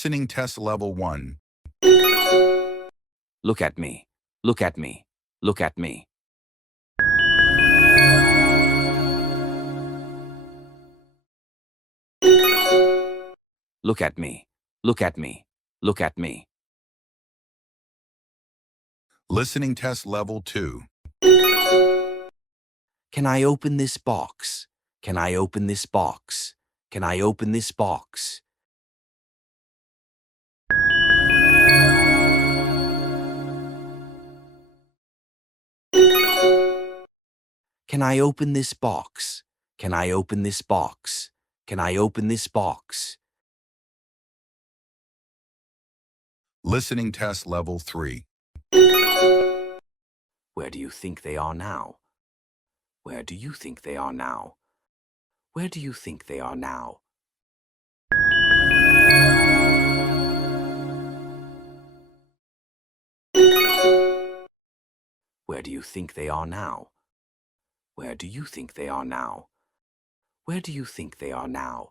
Listening test level 1. Look at me. Look at me. Look at me. Look at me. Look at me. Look at me. Listening test level 2. Can I open this box? Can I open this box? Can I open this box? Can I open this box? Can I open this box? Can I open this box? Listening test level 3. Where do you think they are now? Where do you think they are now? Where do you think they are now? Where do you think they are now? Where do you think they are now? Where do you think they are now?